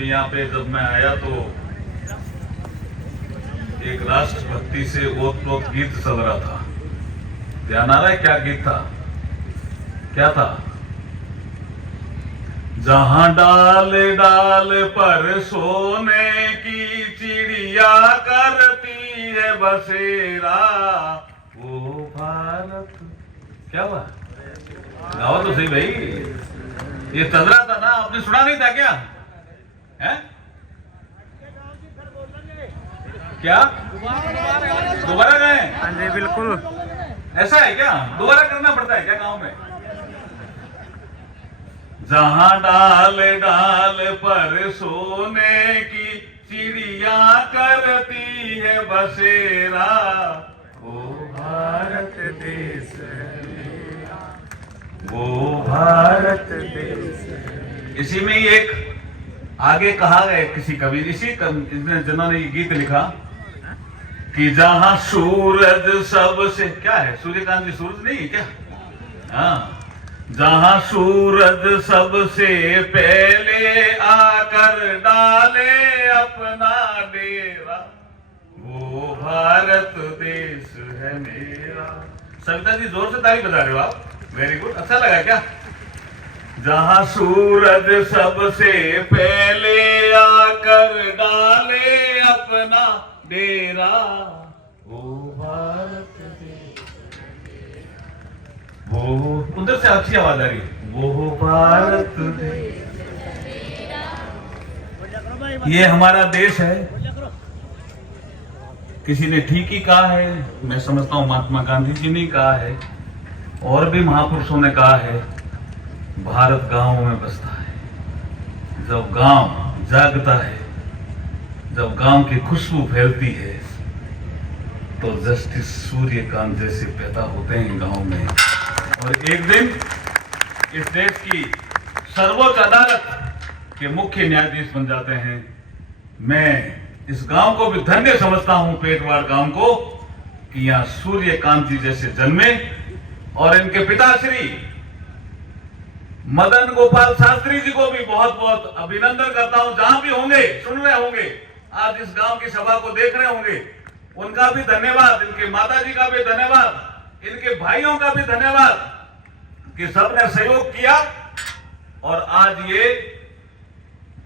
अभी यहाँ पे जब मैं आया तो एक राष्ट्रभक्ति से ओत-प्रोत गीत चल रहा था। ध्यान आ रहा है क्या गीत था? क्या था? जहां डाल डाल पर सोने की चिड़िया करती है बसेरा, वो भारत। क्या हुआ? गाओ तो सही भाई। ये चल रहा था ना, आपने सुना नहीं था क्या? है क्या? दोबारा गए? हाँ जी बिल्कुल। ऐसा है क्या? दोबारा करना पड़ता है क्या गांव में? जहां डाल डाल पर सोने की चिड़िया करती है बसेरा, वो भारत देश है मेरा, वो भारत देश है। इसी में ही एक आगे कहा है किसी कवि, जिन्होंने ये गीत लिखा कि जहां सूरज सबसे, क्या है सूर्यकांत जी, सूरज नहीं क्या? हाँ, जहां सूरज सबसे पहले आकर डाले अपना डेरा, वो भारत देश है मेरा। सविता जी जोर से ताली बजा रहे हो आप, वेरी गुड। अच्छा लगा क्या? जहां सूरज सबसे पहले आकर डाले अपना डेरा, वो भारत देश, वो उधर से अच्छी आवाज आ रही है, वो भारत देश। ये हमारा देश है। किसी ने ठीक ही कहा है, मैं समझता हूं महात्मा गांधी जी ने कहा है और भी महापुरुषों ने कहा है, भारत गांवों में बसता है। जब गांव जागता है, जब गांव की खुशबू फैलती है, तो जस्टिस सूर्यकांत जैसे पैदा होते हैं गांव में, और एक दिन इस देश की सर्वोच्च अदालत के मुख्य न्यायाधीश बन जाते हैं। मैं इस गांव को भी धन्य समझता हूं, पेटवाड़ गांव को, कि यहां सूर्यकांत जी जैसे जन्मे, और इनके पिताश्री मदन गोपाल शास्त्री जी को भी बहुत बहुत अभिनंदन करता हूं। जहां भी होंगे, सुन रहे होंगे, आज इस गांव की सभा को देख रहे होंगे, उनका भी धन्यवाद, इनके माता जी का भी धन्यवाद, इनके भाइयों का भी धन्यवाद कि सबने सहयोग किया और आज ये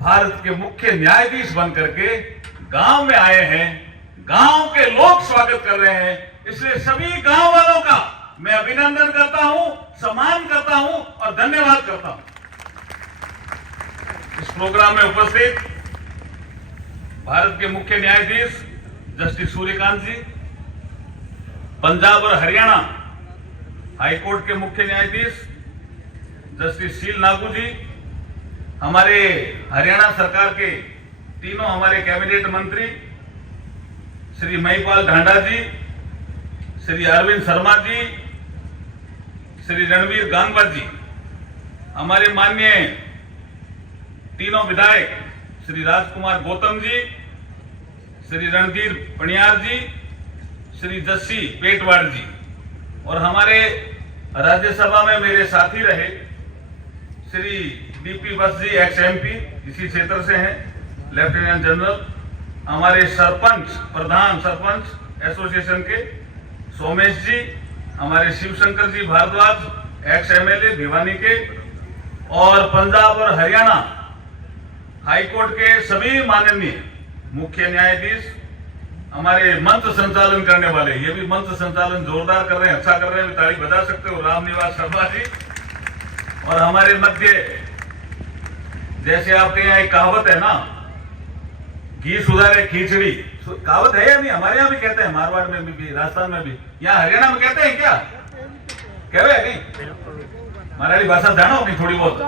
भारत के मुख्य न्यायाधीश बनकर के गांव में आए हैं। गांव के लोग स्वागत कर रहे हैं, इसलिए सभी गांव वालों का मैं अभिनंदन करता हूं, सम्मान करता हूं और धन्यवाद करता हूं। इस प्रोग्राम में उपस्थित भारत के मुख्य न्यायाधीश जस्टिस सूर्यकांत जी, पंजाब और हरियाणा हाईकोर्ट के मुख्य न्यायाधीश जस्टिस शील नागू जी, हमारे हरियाणा सरकार के तीनों हमारे कैबिनेट मंत्री श्री महिपाल ढांडा जी, श्री अरविंद शर्मा जी, श्री रणवीर गांगवा जी, हमारे माननीय तीनों विधायक श्री राजकुमार गौतम जी, श्री रणधीर पनियार जी, श्री जस्सी पेटवाड़ जी, और हमारे राज्यसभा में मेरे साथी रहे श्री डीपी बस जी, एक्स एमपी, इसी क्षेत्र से हैं, लेफ्टिनेंट जनरल, हमारे सरपंच, प्रधान सरपंच एसोसिएशन के सोमेश जी, हमारे शिवशंकर जी भारद्वाज, एक्स एमएलए भिवानी के, और पंजाब और हरियाणा हाईकोर्ट के सभी माननीय मुख्य न्यायाधीश, हमारे मंच संचालन करने वाले, ये भी मंच संचालन जोरदार कर रहे हैं, अच्छा कर रहे हैं, ताली बजा सकते हो, रामनिवास शर्मा जी, और हमारे मध्य, जैसे आपके यहाँ एक कहावत है ना, घी सुधारे खिचड़ी, कहावत है या नहीं? हमारे यहाँ भी कहते हैं, मारवाड़ में भी, राजस्थान में भी, यहाँ हरियाणा में कहते हैं क्या? कह रहे नहीं? मराठी भाषा जानो की थोड़ी बहुत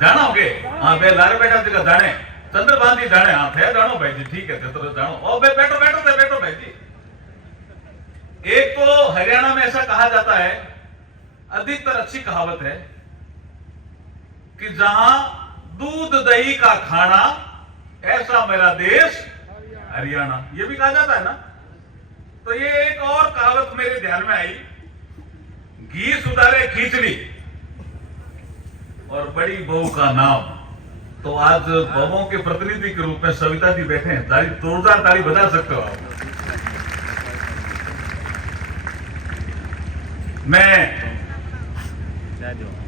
जानो के? हाँ बे लारे बेटा जी का जाने, चंद्रभान जी जाने, हाँ थे जानो भाई जी, ठीक है तो जानो, ओ बे बैठो बैठो थे बैठो भाई जी। एक तो हरियाणा में ऐसा कहा जाता है, अधिकतर अच्छी कहावत है कि जहां दूध दही का खाना, ऐसा मेरा देश हरियाणा, ये भी कहा जाता है ना। तो ये एक और कहावत मेरे ध्यान में आई, घी सुधारे खिचड़ी और बड़ी बहू का नाम। तो आज बमों के प्रतिनिधि के रूप में सविता जी बैठे हैं। ताली, जोरदार ताली बजा सकते हो आप। मैं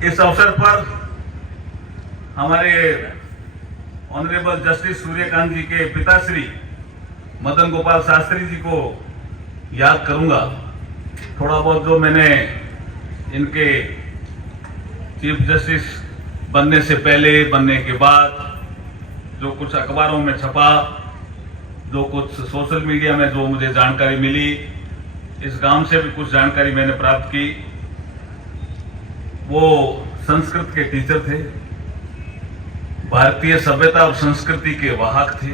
इस अवसर पर हमारे ऑनरेबल जस्टिस सूर्यकांत जी के पिताश्री मदन गोपाल शास्त्री जी को याद करूंगा। थोड़ा बहुत जो मैंने इनके चीफ जस्टिस बनने से पहले, बनने के बाद जो कुछ अखबारों में छपा, जो कुछ सोशल मीडिया में जो मुझे जानकारी मिली, इस गांव से भी कुछ जानकारी मैंने प्राप्त की। वो संस्कृत के टीचर थे, भारतीय सभ्यता और संस्कृति के वाहक थे,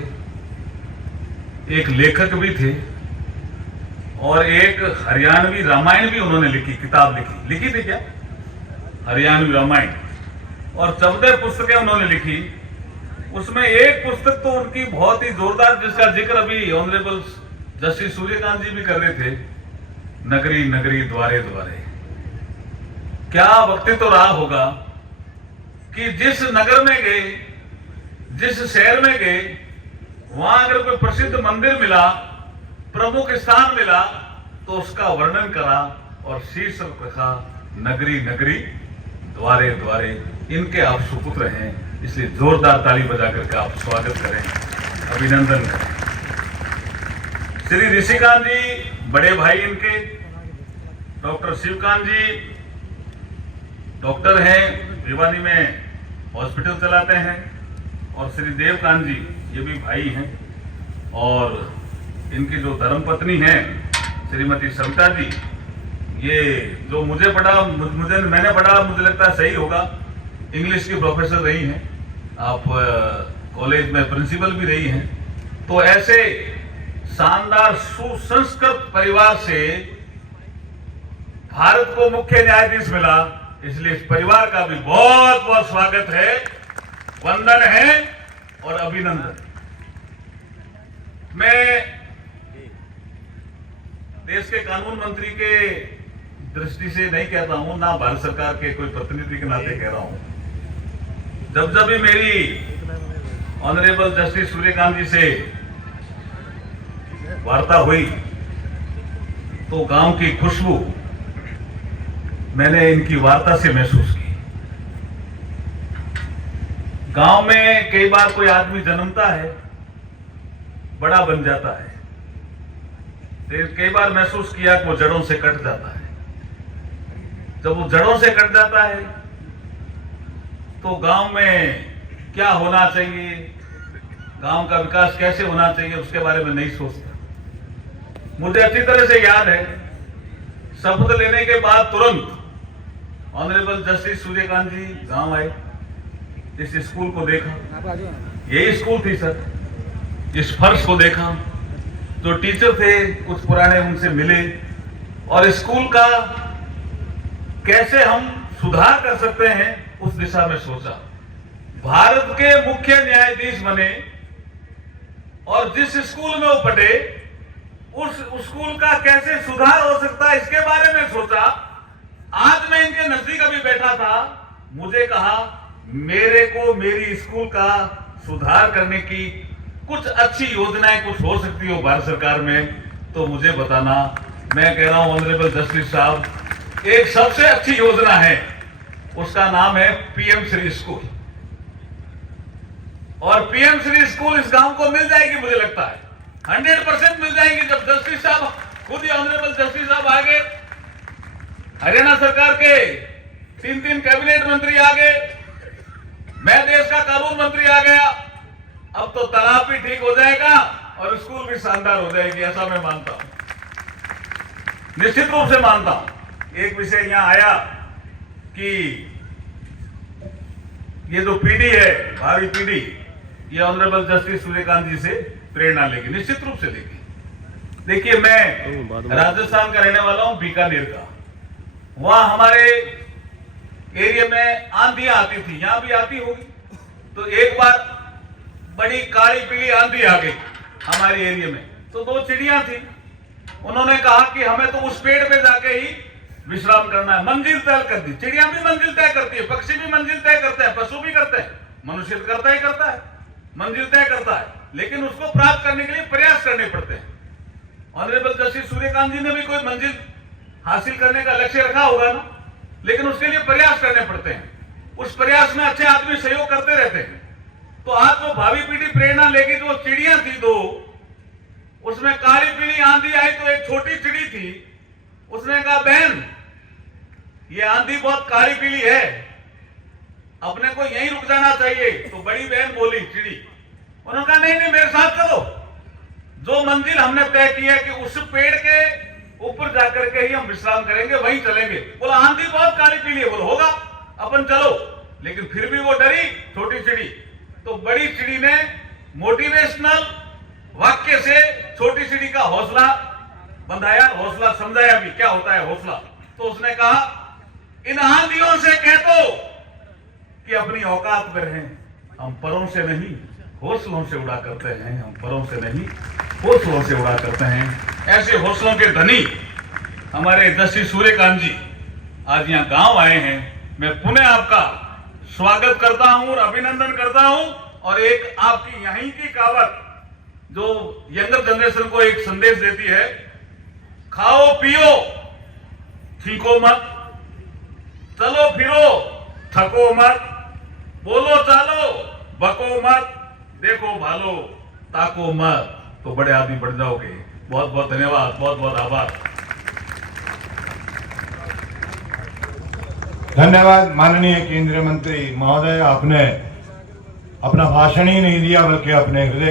एक लेखक भी थे और एक हरियाणवी रामायण भी उन्होंने लिखी, किताब लिखी थी क्या, हरियाणवी रामायण, और 14 पुस्तकें उन्होंने लिखी। उसमें एक पुस्तक तो उनकी बहुत ही जोरदार, जिसका जिक्र अभी ऑनरेबल जस्टिस सूर्यकांत जी भी कर रहे थे, नगरी नगरी द्वारे द्वारे। क्या वक्तित्व तो रहा होगा कि जिस नगर में गए, जिस शहर में गए, वहां अगर कोई प्रसिद्ध मंदिर मिला, प्रमुख स्थान मिला, तो उसका वर्णन करा और शीर्षक रखा नगरी नगरी द्वारे द्वारे। इनके आप सुपुत्र हैं, इसलिए जोरदार ताली बजा करके आप स्वागत करें, अभिनंदन करें। श्री ऋषिकांत जी बड़े भाई इनके, डॉक्टर शिवकांत जी डॉक्टर हैं, भिवानी में हॉस्पिटल चलाते हैं, और श्री देवकांत जी ये भी भाई हैं, और इनकी जो धर्मपत्नी हैं श्रीमती सविता जी, ये जो मैंने पढ़ा, मुझे लगता है सही होगा, इंग्लिश की प्रोफेसर रही हैं, आप कॉलेज में प्रिंसिपल भी रही हैं। तो ऐसे शानदार सुसंस्कृत परिवार से भारत को मुख्य न्यायाधीश मिला, इसलिए इस परिवार का भी बहुत बहुत स्वागत है, वंदन है और अभिनंदन। मैं देश के कानून मंत्री के दृष्टि से नहीं कहता हूं, ना भारत सरकार के कोई प्रतिनिधि के नाते कह रहा हूं। जब जब भी मेरी ऑनरेबल जस्टिस सूर्यकांत जी से वार्ता हुई, तो गांव की खुशबू मैंने इनकी वार्ता से महसूस की। गांव में कई बार कोई आदमी जन्मता है, बड़ा बन जाता है, कई बार महसूस किया कि वो जड़ों से कट जाता है। जब वो जड़ों से कट जाता है तो गांव में क्या होना चाहिए, गांव का विकास कैसे होना चाहिए, उसके बारे में नहीं सोचता। मुझे अच्छी तरह से याद है, शपथ लेने के बाद तुरंत ऑनरेबल जस्टिस सूर्यकांत जी गांव आए, इस स्कूल को देखा, यही स्कूल थी सर, इस फर्श को देखा, जो टीचर थे कुछ पुराने उनसे मिले, और स्कूल का कैसे हम सुधार कर सकते हैं उस दिशा में सोचा। भारत के मुख्य न्यायाधीश बने और जिस स्कूल में वो पढ़े उस स्कूल का कैसे सुधार हो सकता है इसके बारे में सोचा। आज मैं इनके नजदीक अभी बैठा था, मुझे कहा मेरे को मेरी स्कूल का सुधार करने की कुछ अच्छी योजनाएं कुछ हो सकती हो भारत सरकार में, तो मुझे बताना। मैं कह रहा हूं ऑनरेबल जस्टिस साहब, एक सबसे अच्छी योजना है, उसका नाम है पीएम श्री स्कूल, और पीएम श्री स्कूल इस गांव को मिल जाएगी, मुझे लगता है 100% मिल जाएगी। जब जस्टिस साहब खुद ही ऑनरेबल जस्टिस साहब आ गए, हरियाणा सरकार के 3 कैबिनेट मंत्री आ गए, मैं देश का कानून मंत्री आ गया, अब तो तालाब भी ठीक हो जाएगा और स्कूल भी शानदार हो जाएगी, ऐसा मैं मानता हूं, निश्चित रूप से मानता हूं। एक विषय यहां आया कि ये जो पीढ़ी है, भावी पीढ़ी, ये ऑनरेबल जस्टिस सूर्यकांत जी से प्रेरणा लेगी, निश्चित रूप से लेगी। देखिए, मैं राजस्थान का रहने वाला हूं, बीकानेर का। वहां हमारे एरिया में आंधियां आती थी, यहां भी आती होगी। तो एक बार बड़ी काली पीली आंधी आ गई हमारे एरिया में, तो 2 चिड़िया थी, उन्होंने कहा कि हमें तो उस पेड़ पे जाके ही विश्राम करना है। मंजिल तय कर दी, चिड़िया भी मंजिल तय करती है, पक्षी भी मंजिल तय करते हैं, पशु भी करते हैं, मनुष्य करता ही करता है, मंजिल तय करता है, लेकिन उसको प्राप्त करने के लिए प्रयास करने पड़ते हैं। ऑनरेबल जस्टिस सूर्यकांत जी ने भी कोई मंजिल हासिल करने का लक्ष्य रखा होगा ना, लेकिन उसके लिए प्रयास करने पड़ते हैं। उस प्रयास में अच्छे आदमी सहयोग करते रहते हैं। तो आज जो भावी पीढ़ी प्रेरणा लेगी, जो चिड़ियां थी दो, उसमें काली पीली आंधी आई तो एक छोटी चिड़ी थी, उसने कहा बहन ये आंधी बहुत काली पीली है, अपने को यहीं रुक जाना चाहिए। तो बड़ी बहन बोली चिड़ी, उन्होंने कहा नहीं नहीं मेरे साथ चलो, जो मंजिल हमने तय की है कि उस पेड़ के ऊपर जाकर के ही हम विश्राम करेंगे, वहीं चलेंगे। बोला आंधी बहुत काली पीली है, बोला होगा अपन चलो, लेकिन फिर भी वो डरी छोटी चिड़ी। तो बड़ी चिड़ी ने मोटिवेशनल वाक्य से छोटी चिड़ी का हौसला बंधाया, हौसला समझाया भी क्या होता है हौसला। तो उसने कहा इन आंधियों से कह दो कि अपनी औकात में रहें, हम परों से नहीं हौसलों से उड़ा करते हैं, हम परों से नहीं हौसलों से उड़ा करते हैं। ऐसे हौसलों के धनी हमारे जस्टिस सूर्यकांत जी आज यहाँ गांव आए हैं। मैं पुनः आपका स्वागत करता हूं और अभिनंदन करता हूं। और एक आपकी यहीं की कहावत जो यंगर जनरेशन को एक संदेश देती है, खाओ पियो ठीको मत, चलो फिरो थको मत, बोलो चालो बको मत, देखो भालो ताको मत, तो बड़े आदमी बढ़ जाओगे। बहुत बहुत धन्यवाद, बहुत बहुत आभार। धन्यवाद माननीय केंद्रीय मंत्री महोदय, आपने अपना भाषण ही नहीं दिया बल्कि अपने हृदय